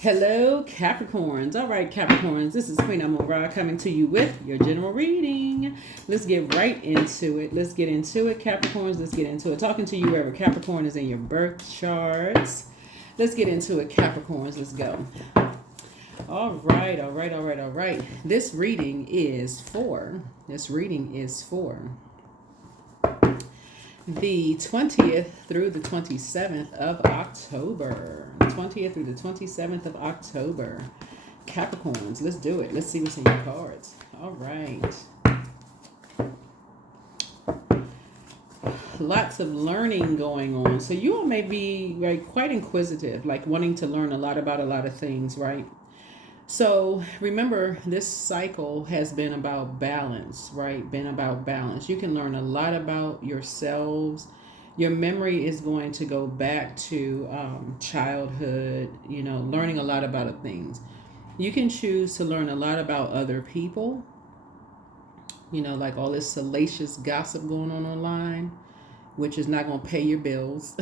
Hello, Capricorns. All right, Capricorns, this is Queen Amun Ra coming to you with your general reading. Let's get right into it. Let's get into it, Capricorns. Let's get into it. Talking to you wherever Capricorn is in your birth charts. Let's get into it, Capricorns. Let's go. All right, all right, all right, all right. This reading is for the 20th through the 27th of October. 20th through the 27th of October. Capricorns, let's do it. Let's see what's in your cards. All right. Lots of learning going on. So you all may be quite inquisitive, like wanting to learn a lot about a lot of things, right? So remember, this cycle has been about balance, right? Been about balance. You can learn a lot about yourselves. Your memory is going to go back to childhood, learning a lot about things. You can choose to learn a lot about other people, like all this salacious gossip going on online, which is not going to pay your bills.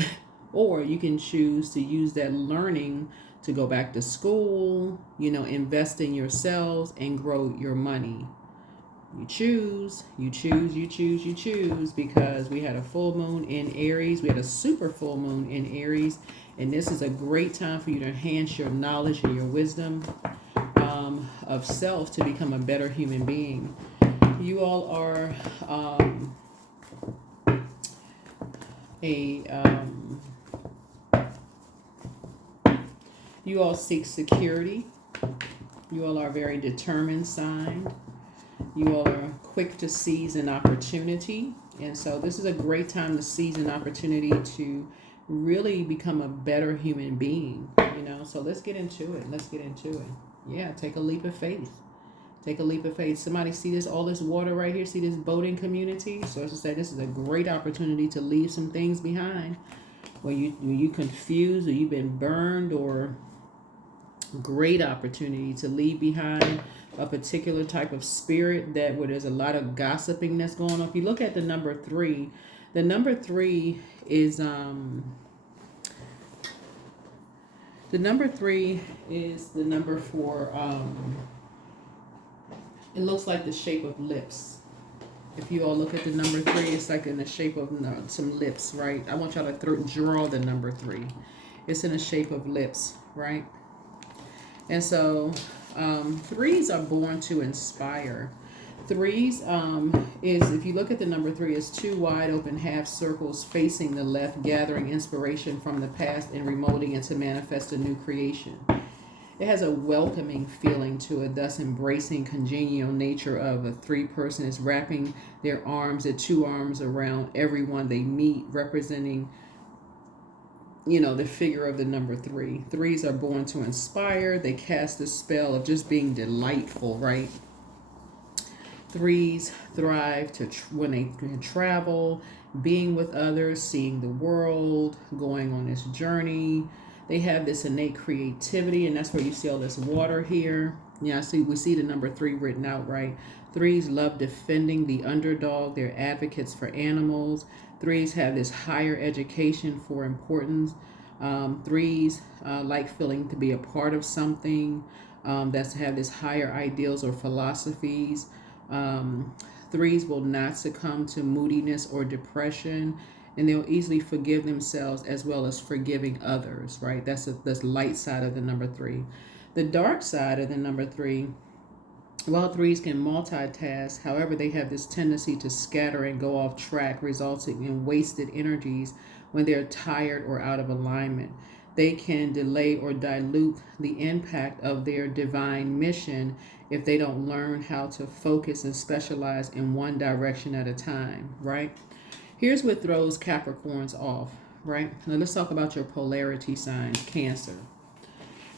Or you can choose to use that learning to go back to school, invest in yourselves and grow your money. You choose, you choose, you choose, you choose, because we had a full moon in Aries. We had a super full moon in Aries. And this is a great time for you to enhance your knowledge and your wisdom of self to become a better human being. You all are you all seek security. You all are a very determined sign. You all are quick to seize an opportunity. And so this is a great time to seize an opportunity to really become a better human being. So let's get into it. Let's get into it. Yeah, take a leap of faith. Take a leap of faith. Somebody see all this water right here? See this boating community? So as I said, this is a great opportunity to leave some things behind. When you confused or you've been burned, or great opportunity to leave behind a particular type of spirit where there's a lot of gossiping that's going on. If you look at the number 3, the number 3 is the number 3 is the number for it looks like the shape of lips. If you all look at the number 3, it's like in the shape of some lips, right? I want y'all to draw the number 3. It's in the shape of lips, right? And so 3s are born to inspire. 3s is, if you look at the number 3, is 2 wide open half circles facing the left, gathering inspiration from the past and remolding it to manifest a new creation. It has a welcoming feeling to it, thus embracing congenial nature of a 3 person is wrapping their 2 arms around everyone they meet, representing the figure of the number 3. 3s are born to inspire. They cast the spell of just being delightful, right? 3s thrive when they can travel, being with others, seeing the world, going on this journey. They have this innate creativity, and that's where you see all this water here. Yeah, we see the number 3 written out, right? 3s love defending the underdog. They're advocates for animals. 3s have this higher education for importance. 3s like feeling to be a part of something that's have this higher ideals or philosophies. 3s will not succumb to moodiness or depression, and they'll easily forgive themselves as well as forgiving others, right? That's the light side of the number 3. The dark side of the number 3, while 3s can multitask, however, they have this tendency to scatter and go off track, resulting in wasted energies when they're tired or out of alignment. They can delay or dilute the impact of their divine mission if they don't learn how to focus and specialize in one direction at a time, right? Here's what throws Capricorns off, right? Now let's talk about your polarity sign, Cancer.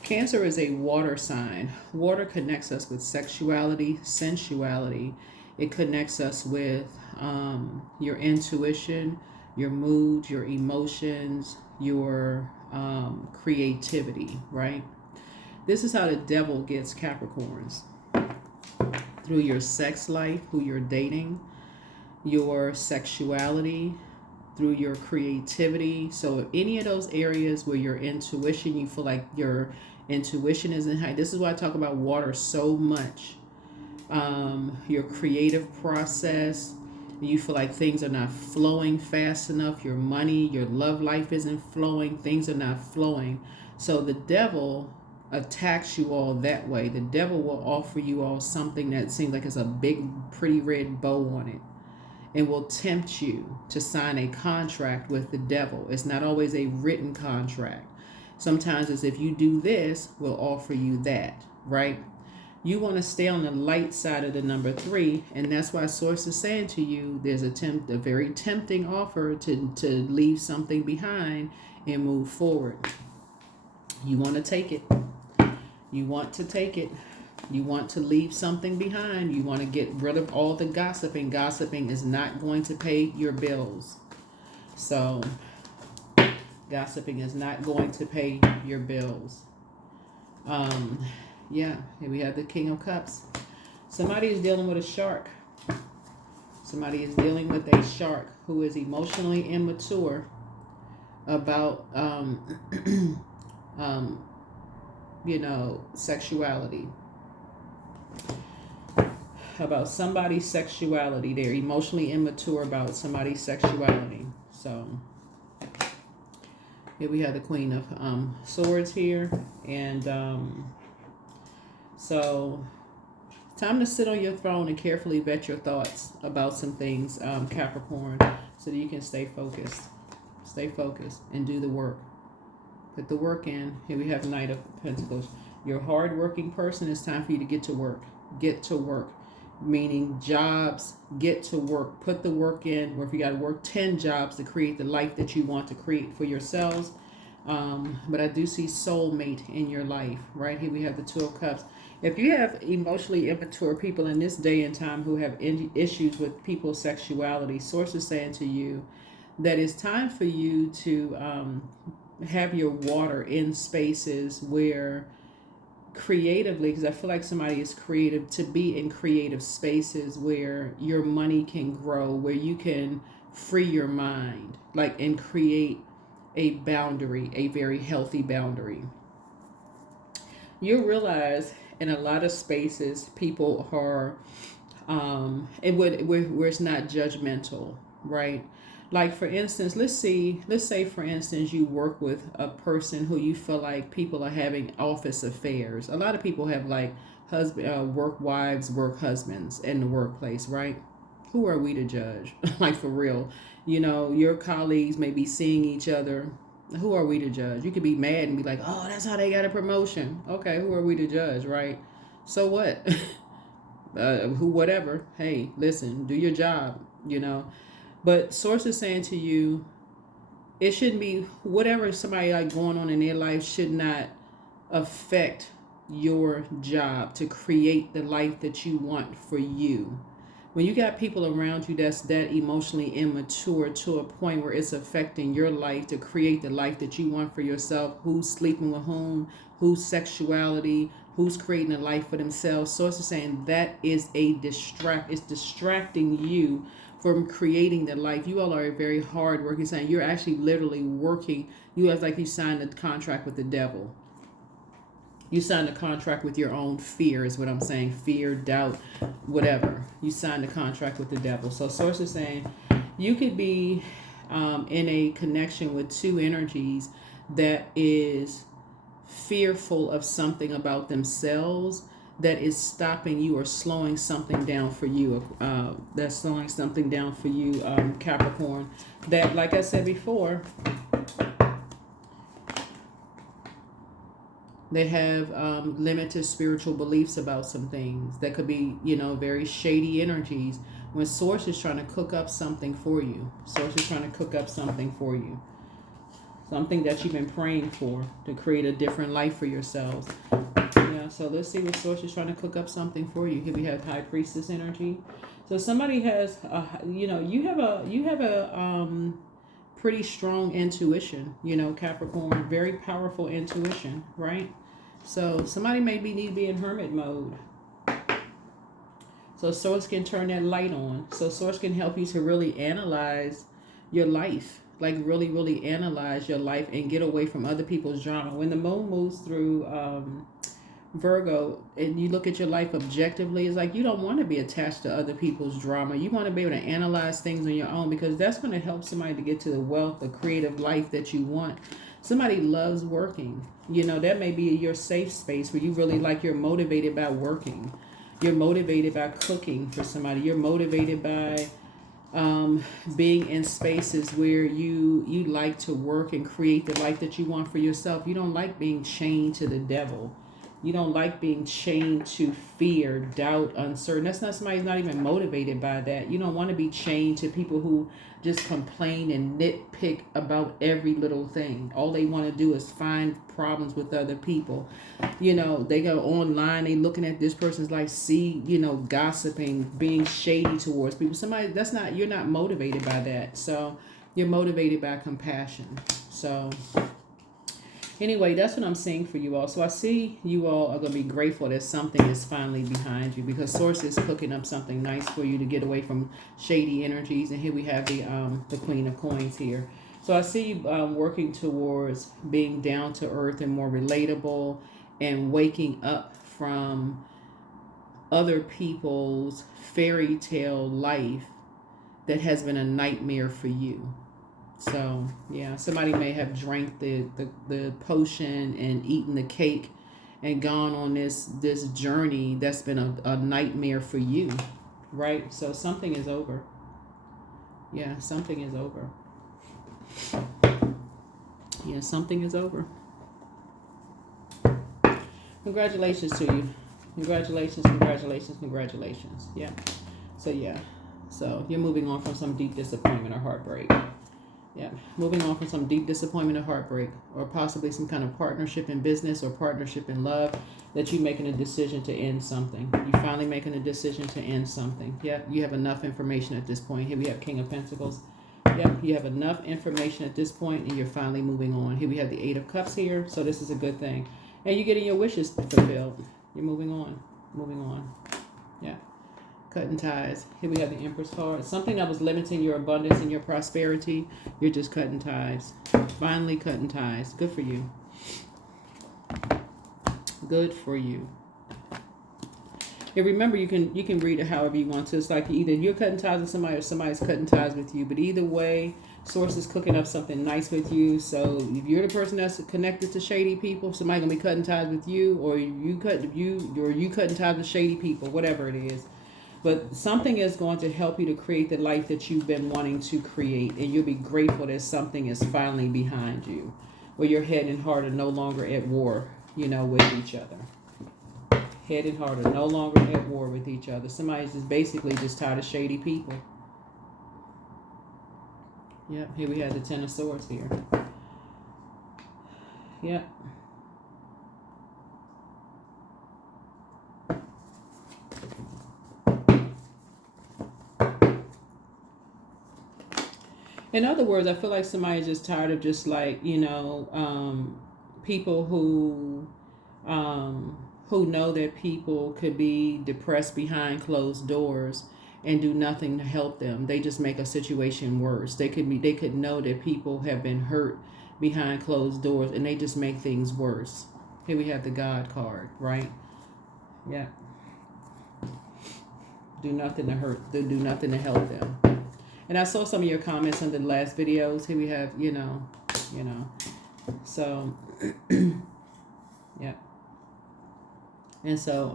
Cancer is a water sign. Water connects us with sexuality, sensuality. It connects us with your intuition, your moods, your emotions, your creativity, right? This is how the devil gets Capricorns. Through your sex life, who you're dating, your sexuality, through your creativity. So any of those areas where your intuition, you feel like your intuition isn't high. This is why I talk about water so much. Your creative process, you feel like things are not flowing fast enough. Your money, your love life isn't flowing. Things are not flowing. So the devil attacks you all that way. The devil will offer you all something that seems like it's a big, pretty red bow on it, and will tempt you to sign a contract with the devil. It's not always a written contract. Sometimes it's, if you do this, we'll offer you that, right? You want to stay on the light side of the number 3, and that's why Source is saying to you, there's a very tempting offer to leave something behind and move forward. You want to take it. You want to take it. You want to leave something behind. You want to get rid of all the gossiping. Gossiping is not going to pay your bills. So, gossiping is not going to pay your bills. Yeah, here we have the King of Cups. Somebody is dealing with a shark. Somebody is dealing with a shark who is emotionally immature about, sexuality. About somebody's sexuality. They're emotionally immature about somebody's sexuality. So, here we have the Queen of Swords here. And, so, time to sit on your throne and carefully vet your thoughts about some things, Capricorn, so that you can stay focused. Stay focused and do the work. Put the work in. Here we have Knight of Pentacles. You're a hardworking person. It's time for you to get to work. Get to work. Meaning jobs, get to work. Put the work in. Or if you got to work 10 jobs to create the life that you want to create for yourselves. But I do see soulmate in your life. Right here we have the Two of Cups. If you have emotionally immature people in this day and time who have issues with people's sexuality, Source is saying to you that it's time for you to have your water in spaces where creatively, because I feel like somebody is creative, to be in creative spaces where your money can grow, where you can free your mind, like, and create a boundary, a very healthy boundary. You realize in a lot of spaces people are where it's not judgmental, right? Like, for instance, let's say for instance you work with a person who you feel like people are having office affairs. A lot of people have like work wives, work husbands in the workplace, right? Who are we to judge? Like, for real, your colleagues may be seeing each other. Who are we to judge? You could be mad and be like, oh, that's how they got a promotion. Okay, who are we to judge, right? So what? Whatever. Hey, listen, do your job, But Source is saying to you, it shouldn't be, whatever somebody like going on in their life should not affect your job to create the life that you want for you. When you got people around you that's that emotionally immature to a point where it's affecting your life to create the life that you want for yourself, who's sleeping with whom, whose sexuality, who's creating a life for themselves. Source is saying that is it's distracting you from creating the life. You all are a very hard working sign. You're actually literally working. You act like you signed a contract with the devil. You signed a contract with your own fear, is what I'm saying. Fear, doubt, whatever. You signed a contract with the devil. So Source is saying you could be in a connection with two energies that is fearful of something about themselves that is stopping you or slowing something down for you. That's slowing something down for you, Capricorn. That, like I said before, they have limited spiritual beliefs about some things that could be, very shady energies. When Source is trying to cook up something for you, Source is trying to cook up something for you. Something that you've been praying for to create a different life for yourselves. Yeah, so let's see what Source is trying to cook up something for you. Here we have High Priestess energy. So somebody has, you have a pretty strong intuition, Capricorn, very powerful intuition, right? So somebody maybe need to be in hermit mode. So Source can turn that light on. So Source can help you to really analyze your life. Like really, really analyze your life and get away from other people's drama. When the moon moves through Virgo and you look at your life objectively, it's like you don't want to be attached to other people's drama. You want to be able to analyze things on your own, because that's going to help somebody to get to the wealth, the creative life that you want. Somebody loves working. You know, that may be your safe space where you really like, you're motivated by working. You're motivated by cooking for somebody. You're motivated by being in spaces where you like to work and create the life that you want for yourself. You don't like being chained to the devil. You don't like being chained to fear, doubt, uncertain. That's not, somebody's not even motivated by that. You don't want to be chained to people who just complain and nitpick about every little thing. All they want to do is find problems with other people. You know, they go online, they looking at this person's life, see, you know, gossiping, being shady towards people. Somebody, that's not, you're not motivated by that. So you're motivated by compassion. So anyway, that's what I'm seeing for you all. So I see you all are going to be grateful that something is finally behind you, because Source is cooking up something nice for you to get away from shady energies. And here we have the Queen of Coins here. So I see you working towards being down to earth and more relatable, and waking up from other people's fairy tale life that has been a nightmare for you. So yeah, somebody may have drank the potion and eaten the cake and gone on this journey that's been a nightmare for you, right? So something is over. Yeah, something is over. Yeah, something is over. Congratulations to you. Congratulations, congratulations, congratulations. Yeah. So yeah. So you're moving on from some deep disappointment or heartbreak. Yeah, moving on from some deep disappointment or heartbreak, or possibly some kind of partnership in business or partnership in love, that you're making a decision to end something. You're finally making a decision to end something. Yeah, you have enough information at this point. Here we have King of Pentacles. Yeah, you have enough information at this point, and you're finally moving on. Here we have the Eight of Cups here, so this is a good thing. And you're getting your wishes fulfilled. You're moving on. Moving on. Yeah. Cutting ties. Here we have the Empress card. Something that was limiting your abundance and your prosperity, you're just cutting ties. Finally cutting ties. Good for you. Good for you. And remember, you can read it however you want to. It's like either you're cutting ties with somebody or somebody's cutting ties with you. But either way, Source is cooking up something nice with you. So if you're the person that's connected to shady people, somebody gonna be cutting ties with you, or you cutting ties with shady people, whatever it is. But something is going to help you to create the life that you've been wanting to create. And you'll be grateful that something is finally behind you, where your head and heart are no longer at war, with each other. Head and heart are no longer at war with each other. Somebody's just basically just tired of shady people. Yep, here we have the Ten of Swords here. Yep. In other words, I feel like somebody's just tired of just like, people who know that people could be depressed behind closed doors and do nothing to help them. They just make a situation worse. They could know that people have been hurt behind closed doors, and they just make things worse. Here we have the God card, right? Yeah. Do nothing to hurt. Do nothing to help them. And I saw some of your comments on the last videos. Here we have, so, yeah. And so,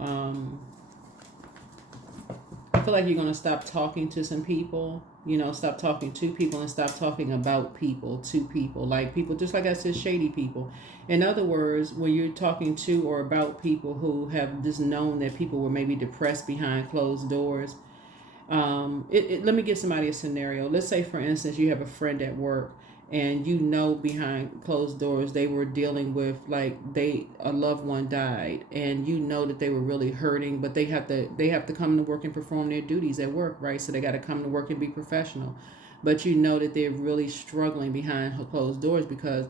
I feel like you're going to stop talking to some people, stop talking to people and stop talking about people to people. Like people, just like I said, shady people. In other words, when you're talking to or about people who have just known that people were maybe depressed behind closed doors, let me give somebody a scenario. Let's say, for instance, you have a friend at work, and behind closed doors they were dealing with, like, a loved one died, and that they were really hurting, but they have to come to work and perform their duties at work, right? So they got to come to work and be professional, but that they're really struggling behind closed doors because,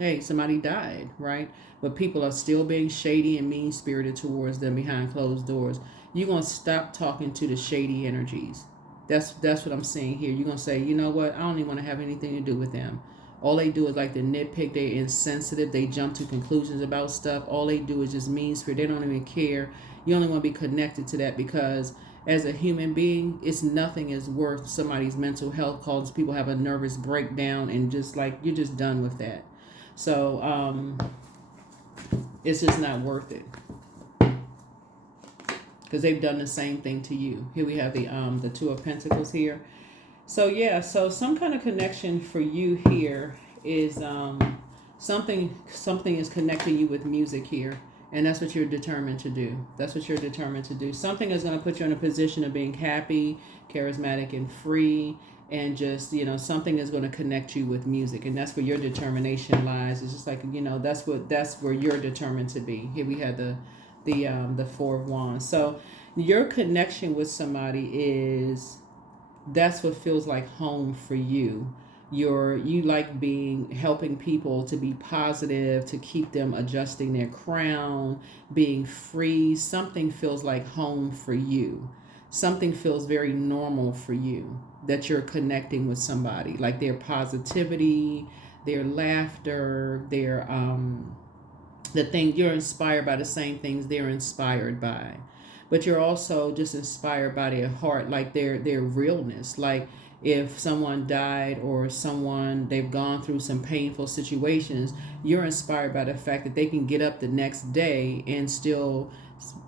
hey, somebody died, right? But people are still being shady and mean-spirited towards them behind closed doors. You're going to stop talking to the shady energies. That's what I'm saying here. You're gonna say, you know what? I don't even want to have anything to do with them. All they do is like to nitpick. They're insensitive. They jump to conclusions about stuff. All they do is just mean spirit. They don't even care. You only want to be connected to that because as a human being, it's nothing is worth somebody's mental health causes people have a nervous breakdown and just like you're just done with that. So it's just not worth it because they've done the same thing to you. Here we have the Two of Pentacles here. So yeah, so some kind of connection for you here is something is connecting you with music here, and that's what you're determined to do. That's what you're determined to do. Something is going to put you in a position of being happy, charismatic, and free, and just something is going to connect you with music, and that's where your determination lies. It's just like that's where you're determined to be. Here we have the Four of Wands. So your connection with somebody is. That's what feels like home for you. You like helping people to be positive, to keep them adjusting their crown, being free. Something feels like home for you. Something feels very normal for you that you're connecting with somebody, like their positivity, their laughter, their the thing you're inspired by the same things they're inspired by. But you're also just inspired by their heart, like their realness. Like if someone died or they've gone through some painful situations, you're inspired by the fact that they can get up the next day and still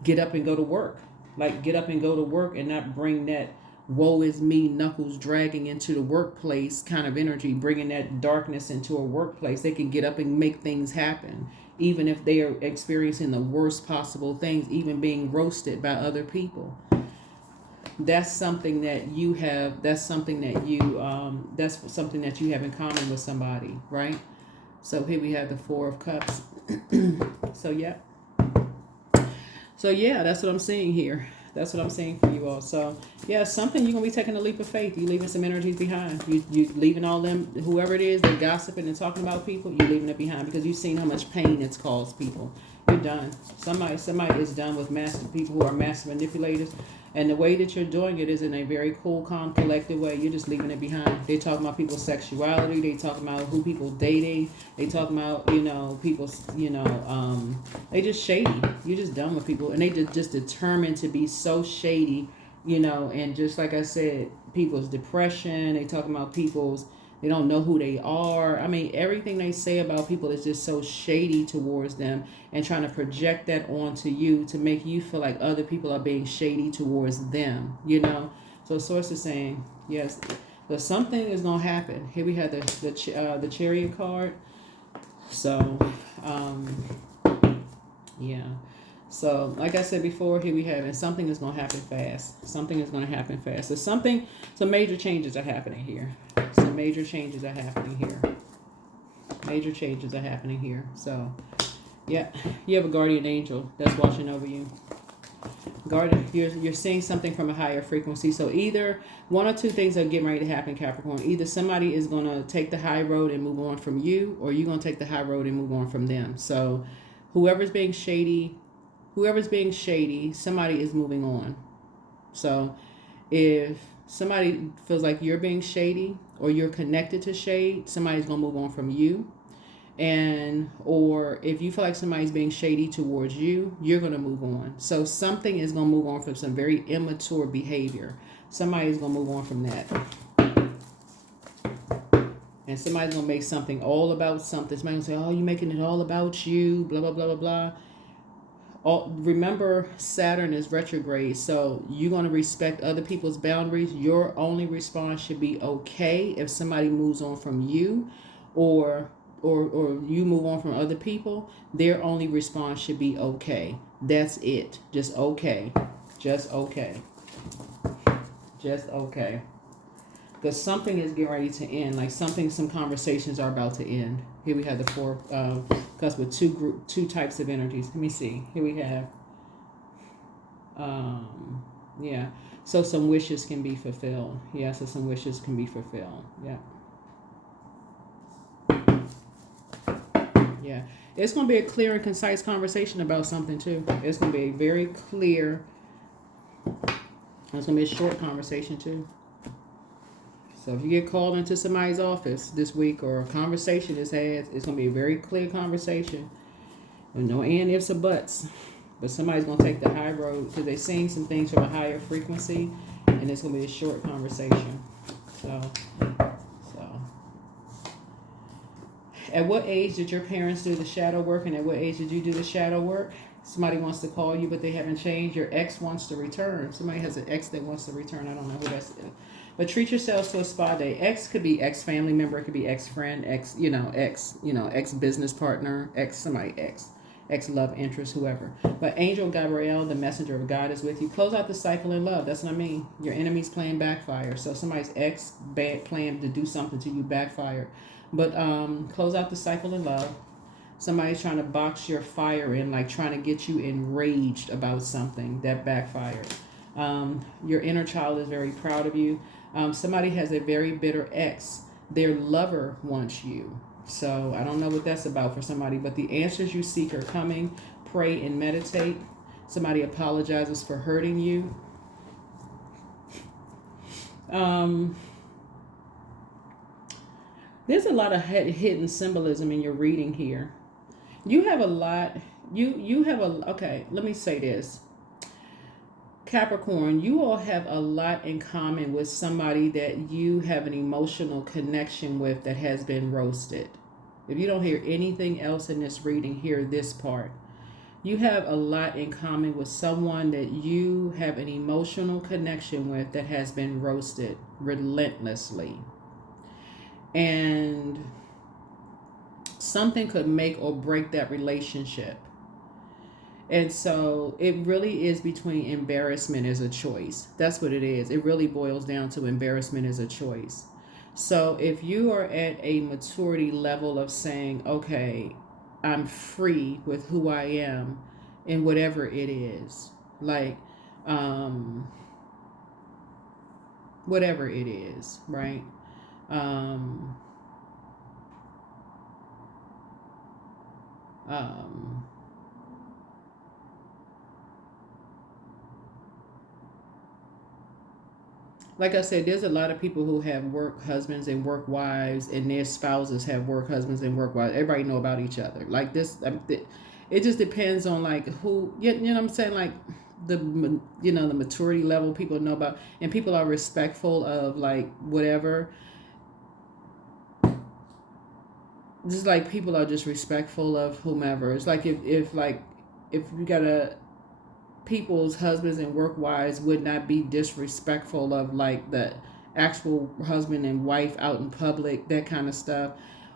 get up and go to work. Like get up and go to work and not bring that woe is me, knuckles dragging into the workplace kind of energy, bringing that darkness into a workplace. They can get up and make things happen, even if they are experiencing the worst possible things, even being roasted by other people. That's something that you have. That's something that you have in common with somebody, right? So here we have the Four of Cups. So yeah. That's what I'm seeing here. That's what I'm saying for you all. So yeah, something you're gonna be taking a leap of faith. You leaving some energies behind. You leaving all them, whoever it is, they're gossiping and talking about people. You leaving it behind because you've seen how much pain it's caused people. You're done. Somebody is done with people who are master manipulators. And the way that you're doing it is in a very cool, calm, collective way. You're just leaving it behind. They talking about people's sexuality. They talking about who people dating. They talking about, people's, they just shady. You're just done with people. And they just determined to be so shady, and just like I said, people's depression. They talking about they don't know who they are. I mean, everything they say about people is just so shady towards them and trying to project that onto you to make you feel like other people are being shady towards them, So Source is saying, yes, but something is going to happen. Here we have the Chariot card. So, yeah. So, like I said before, here we have it. Something is going to happen fast. Something is going to happen fast. Some major changes are happening here. Major changes are happening here. Major changes are happening here. So, yeah, you have a guardian angel that's watching over you. You're seeing something from a higher frequency. So either one or two things are getting ready to happen, Capricorn. Either somebody is going to take the high road and move on from you, or you're going to take the high road and move on from them. So whoever's being shady, somebody is moving on. So if somebody feels like you're being shady or you're connected to shade, somebody's going to move on from you. Or if you feel like somebody's being shady towards you, you're going to move on. So something is going to move on from some very immature behavior. Somebody's going to move on from that. And somebody's going to make something all about something. Somebody's going to say, oh, you're making it all about you, blah, blah, blah, blah, blah. Remember, Saturn is retrograde, so you're going to respect other people's boundaries. Your only response should be okay if somebody moves on from you or you move on from other people. Their only response should be okay. That's it. Just okay. Just okay. Just okay. Because something is getting ready to end. Like some conversations are about to end. Here we have the Four because with two types of energies. Let me see. Here we have yeah. So some wishes can be fulfilled. Yeah, so some wishes can be fulfilled. Yeah. Yeah. It's going to be a clear and concise conversation about something too. It's going to be a very clear. It's going to be a short conversation too. So if you get called into somebody's office this week or a conversation is had, it's going to be a very clear conversation. With no and ifs or buts. But somebody's going to take the high road because they're seeing some things from a higher frequency. And it's going to be a short conversation. So. At what age did your parents do the shadow work, and at what age did you do the shadow work? Somebody wants to call you, but they haven't changed. Your ex wants to return. Somebody has an ex that wants to return. I don't know who that's. But treat yourselves to a spa day. Ex could be ex family member. It could be ex friend, ex business partner, ex love interest, whoever. But Angel Gabriel, the messenger of God, is with you. Close out the cycle in love. That's what I mean. Your enemy's playing backfire. So somebody's ex bad plan to do something to you backfire. But close out the cycle in love. Somebody's trying to box your fire in, like trying to get you enraged about something that backfired. Your inner child is very proud of you. Somebody has a very bitter ex. Their lover wants you. So I don't know what that's about for somebody, but the answers you seek are coming. Pray and meditate. Somebody apologizes for hurting you. There's a lot of hidden symbolism in your reading here. You have a lot. Okay, let me say this. Capricorn, you all have a lot in common with somebody that you have an emotional connection with that has been roasted. If you don't hear anything else in this reading, hear this part. You have a lot in common with someone that you have an emotional connection with that has been roasted relentlessly. And something could make or break that relationship. And so it really is between embarrassment as a choice. That's what it is. It really boils down to embarrassment as a choice. So if you are at a maturity level of saying, okay, I'm free with who I am and whatever it is, like whatever it is, right? Like I said, there's a lot of people who have work husbands and work wives, and their spouses have work husbands and work wives. Everybody know about each other. Like this, it just depends on like who, you know what I'm saying? Like the maturity level people know about, and people are respectful of like whatever. Just like people are just respectful of whomever. It's like if you got people's husbands and work wives would not be disrespectful of like the actual husband and wife out in public, that kind of stuff.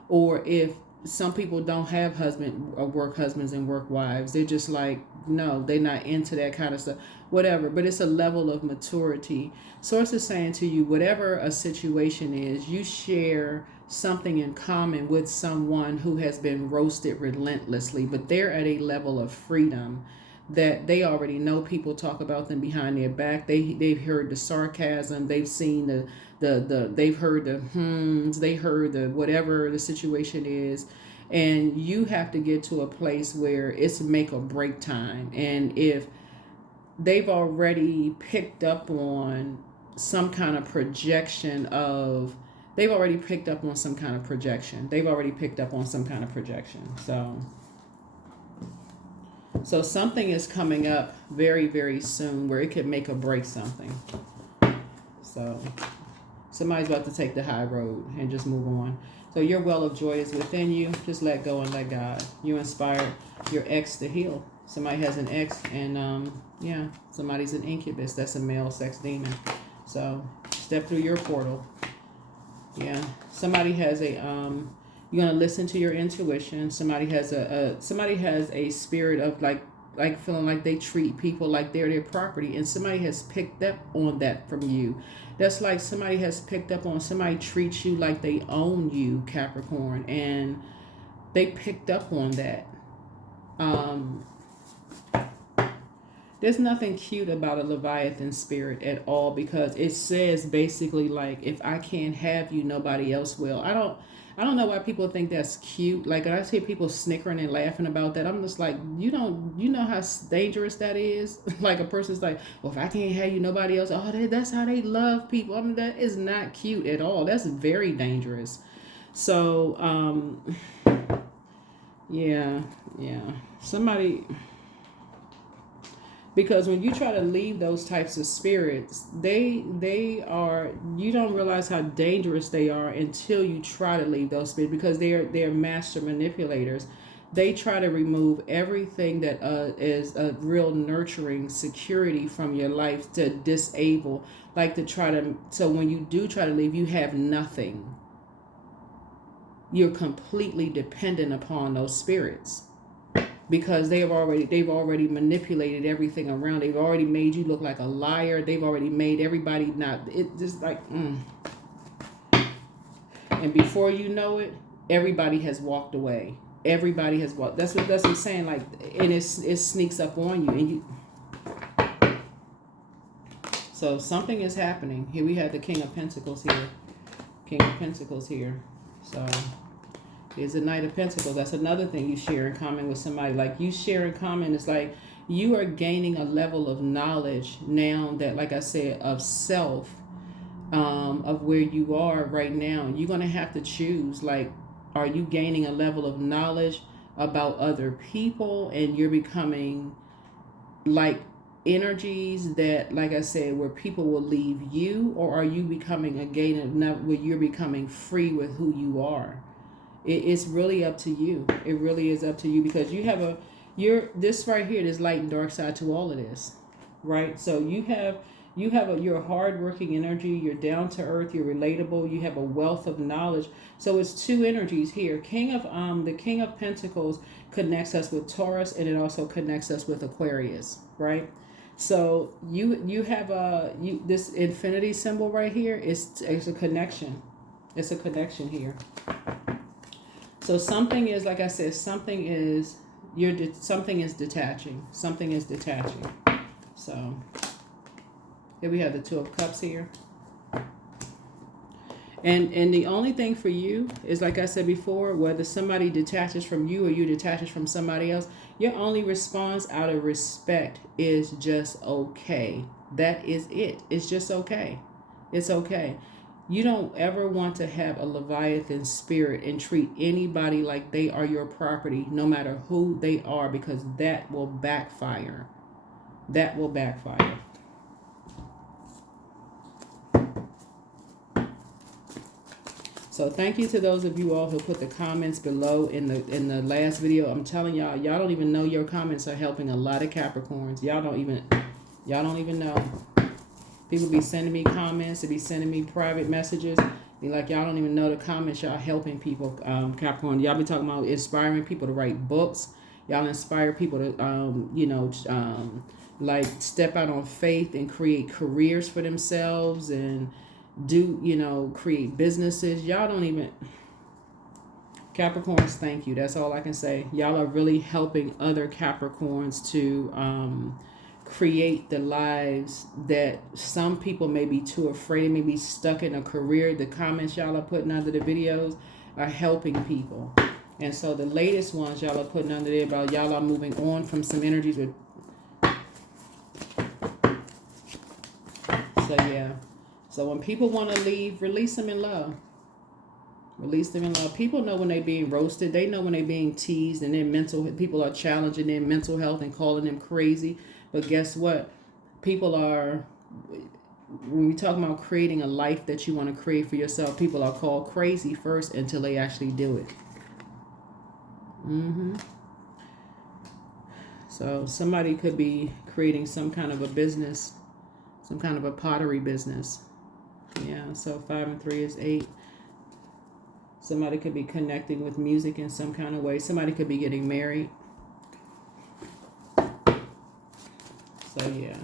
Or if some people don't have husband or work husbands and work wives, they're just like, no, they're not into that kind of stuff, whatever. But it's a level of maturity. Source is saying to you, whatever a situation is, you share something in common with someone who has been roasted relentlessly, but they're at a level of freedom that they already know people talk about them behind their back. They've heard the sarcasm, they've seen they've heard the they heard the whatever the situation is, and you have to get to a place where it's make or break time. And if they've already picked up on some kind of projection of They've already picked up on some kind of projection. So something is coming up very, very soon where it could make or break something. So somebody's about to take the high road and just move on. So your well of joy is within you. Just let go and let God. You inspire your ex to heal. Somebody has an ex, and somebody's an incubus. That's a male sex demon. So step through your portal. Yeah, somebody has a you're gonna listen to your intuition. Somebody has a spirit of like feeling like they treat people like they're their property, and somebody has picked up on that from you. That's like somebody has picked up on somebody treats you like they own you, Capricorn, and they picked up on that. There's nothing cute about a Leviathan spirit at all, because it says basically like, if I can't have you, nobody else will. I I don't know why people think that's cute. Like I see people snickering and laughing about that. I'm just like, you know how dangerous that is. Like a person's like, well, if I can't have you, nobody else. Oh, that's how they love people. I mean, that is not cute at all. That's very dangerous. So, yeah, yeah. Somebody, because when you try to leave those types of spirits, they are, you don't realize how dangerous they are until you try to leave those spirits, because they're master manipulators. They try to remove everything that is a real nurturing security from your life, to disable, like to try to, so when you do try to leave, you have nothing. You're completely dependent upon those spirits, because they've already manipulated everything around. They've already made you look like a liar. They've already made everybody not, it just like and before you know it, everybody has walked away. Everybody has walked. That's what I'm saying. Like, and it sneaks up on you, and you. So something is happening here. We have the King of Pentacles here. King of Pentacles here. So here's the Knight of Pentacles. That's another thing you share in common with somebody. Like, you share in common, it's like you are gaining a level of knowledge now, that, like I said, of self, of where you are right now. You're going to have to choose, like, are you gaining a level of knowledge about other people, and you're becoming like energies that, like I said, where people will leave you, or are you becoming again enough where you're becoming free with who you are? It's really up to you. It really is up to you, because you have this right here, this light and dark side to all of this, right? So you're a hardworking energy. You're down to earth. You're relatable. You have a wealth of knowledge. So it's two energies here. The King of Pentacles connects us with Taurus, and it also connects us with Aquarius, right? So you have this infinity symbol right here. It's a connection. It's a connection here. So something is, like I said, something is detaching. Something is detaching. So here we have the Two of Cups here. And the only thing for you is, like I said before, whether somebody detaches from you or you detaches from somebody else, your only response out of respect is just okay. That is it. It's just okay. It's okay. You don't ever want to have a Leviathan spirit and treat anybody like they are your property, no matter who they are, because that will backfire. That will backfire. So thank you to those of you all who put the comments below in the last video. I'm telling y'all don't even know your comments are helping a lot of Capricorns. Y'all don't even know. People be sending me comments, they be sending me private messages. Be like, y'all don't even know the comments y'all helping people, Capricorn. Y'all be talking about inspiring people to write books. Y'all inspire people to like step out on faith and create careers for themselves, and create businesses. Y'all don't even, Capricorns, thank you. That's all I can say. Y'all are really helping other Capricorns to create the lives that some people may be too afraid, may be stuck in a career. The comments y'all are putting under the videos are helping people. And so the latest ones y'all are putting under there about y'all are moving on from some energies with. So yeah. So when people want to leave, release them in love. Release them in love. People know when they're being roasted. They know when they're being teased, and people are challenging their mental health and calling them crazy. But guess what? People are, when we talk about creating a life that you want to create for yourself, people are called crazy first until they actually do it. So somebody could be creating some kind of a business, some kind of a pottery business. Yeah, so 5 and 3 is 8. Somebody could be connecting with music in some kind of way. Somebody could be getting married. So yeah,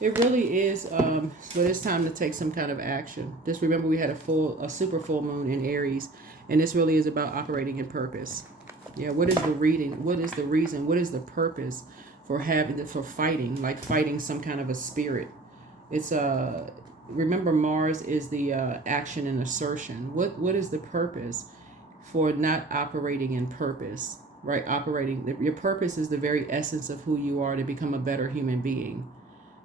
it really is. But it's time to take some kind of action. Just remember, we had a super full moon in Aries, and this really is about operating in purpose. Yeah, what is the reading? What is the reason? What is the purpose for fighting? Like fighting some kind of a spirit. It's remember Mars is the action and assertion. What is the purpose for not operating in purpose, right? Your purpose is the very essence of who you are, to become a better human being,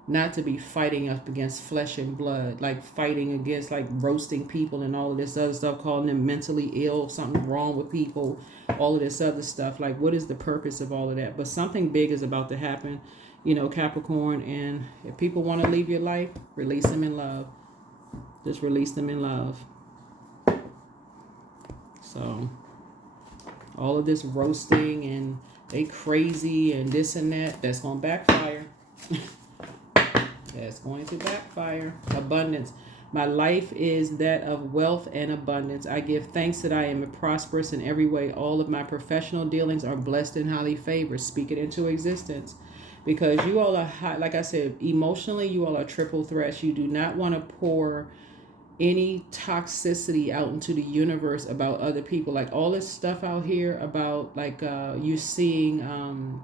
not to be fighting up against flesh and blood, like fighting against, like roasting people and all of this other stuff, calling them mentally ill, something wrong with people, all of this other stuff. Like, what is the purpose of all of that? But something big is about to happen, Capricorn. And if people want to leave your life, release them in love. Just release them in love. So all of this roasting and they crazy and this and that's going to backfire. That's going to backfire. Abundance. My life is that of wealth and abundance. I give thanks that I am prosperous in every way. All of my professional dealings are blessed and highly favored. Speak it into existence. Because you all are high, like I said, emotionally, you all are triple threats. You do not want to pour any toxicity out into the universe about other people. Like all this stuff out here about like you seeing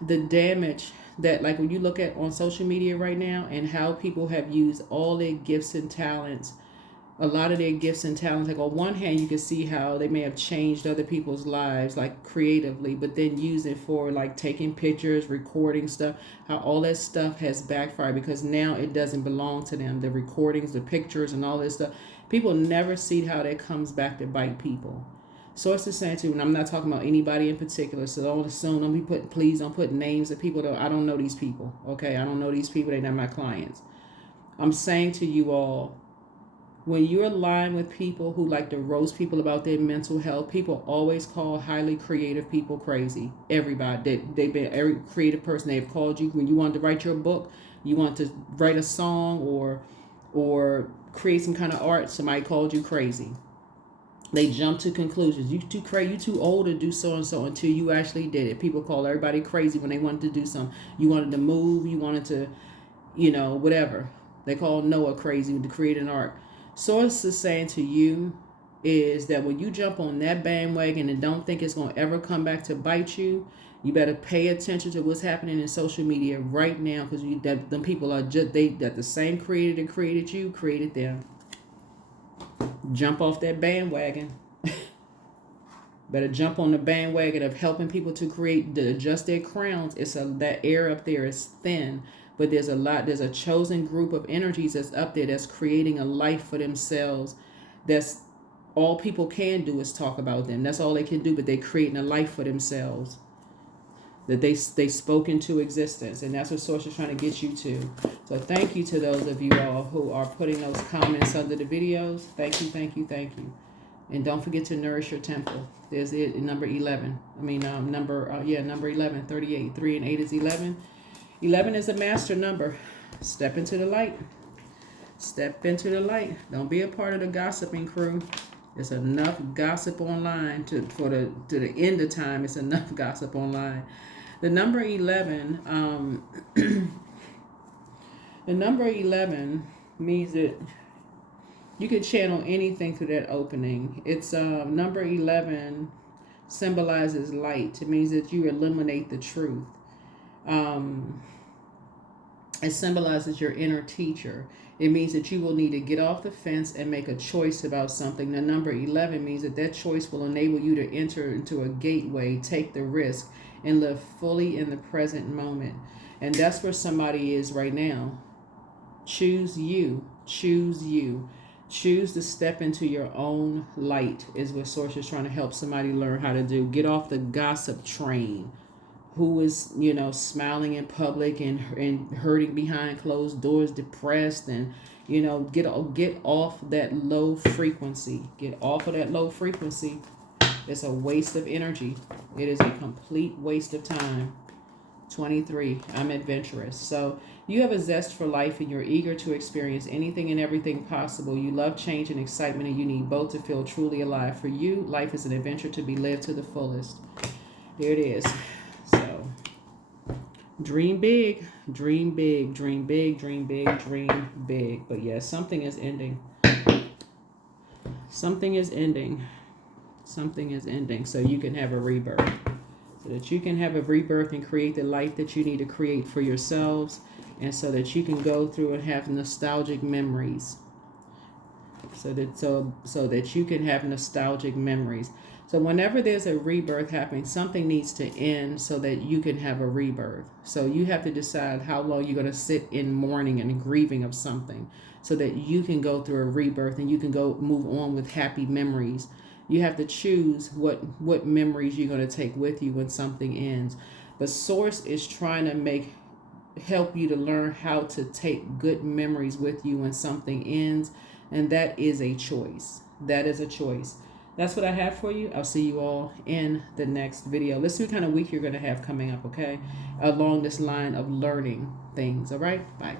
the damage that, like when you look at on social media right now, and how people have used all their gifts and talents, a lot of their gifts and talents. Like on one hand, you can see how they may have changed other people's lives, like creatively, but then use it for like taking pictures, recording stuff, how all that stuff has backfired because now it doesn't belong to them. The recordings, the pictures and all this stuff. People never see how that comes back to bite people. So it's the same too, and I'm not talking about anybody in particular, so don't assume, please don't put names of people. I don't know these people, okay? I don't know these people, they're not my clients. I'm saying to you all, when you're aligned with people who like to roast people about their mental health, people always call highly creative people crazy. Everybody, every creative person they've called you when you wanted to write your book, you want to write a song or create some kind of art, somebody called you crazy. They jump to conclusions. You too crazy. You too old to do so and so until you actually did it. People call everybody crazy when they wanted to do something. You wanted to move. You wanted to, whatever. They call Noah crazy to create an ark. Source is saying to you is that when you jump on that bandwagon and don't think it's going to ever come back to bite you, you better pay attention to what's happening in social media right now, because them people are just that the same creator that created you created them. Jump off that bandwagon. Better jump on the bandwagon of helping people to adjust their crowns. That air up there is thin, but there's a chosen group of energies that's up there that's creating a life for themselves. That's all people can do is talk about them. That's all they can do, but they're creating a life for themselves that they spoke into existence, and that's what Source is trying to get you to. So thank you to those of you all who are putting those comments under the videos. Thank you, thank you, thank you. And don't forget to nourish your temple. There's it in number 11. Number 11, 38. 3 and 8 is 11. 11 is a master number. Step into the light. Step into the light. Don't be a part of the gossiping crew. There's enough gossip online to the end of time. It's enough gossip online. The number 11, the number 11 means that you can channel anything through that opening. It's number 11 symbolizes light. It means that you illuminate the truth. It symbolizes your inner teacher. It means that you will need to get off the fence and make a choice about something. The number 11 means that choice will enable you to enter into a gateway, take the risk, and live fully in the present moment. And that's where somebody is right now. Choose you. Choose you. Choose to step into your own light is what Source is trying to help somebody learn how to do. Get off the gossip train. Who is, smiling in public and hurting behind closed doors, depressed, and, get off that low frequency. Get off of that low frequency. It's a waste of energy. It is a complete waste of time. 23, I'm adventurous. So you have a zest for life and you're eager to experience anything and everything possible. You love change and excitement, and you need both to feel truly alive. For you, life is an adventure to be lived to the fullest. There it is. So dream big, dream big, dream big, dream big, dream big. But yes, something is ending. Something is ending. Something is ending. So you can have a rebirth. so that you can have a rebirth and create the life that you need to create for yourselves, and so that you can go through and have nostalgic memories. So that you can have nostalgic memories. So whenever there's a rebirth happening, something needs to end so that you can have a rebirth. So you have to decide how long you're going to sit in mourning and grieving of something so that you can go through a rebirth and you can go move on with happy memories. You have to choose what memories you're going to take with you when something ends. But Source is trying to help you to learn how to take good memories with you when something ends, and that is a choice. That is a choice. That's what I have for you. I'll see you all in the next video. Let's see what kind of week you're going to have coming up, okay? Along this line of learning things, all right? Bye.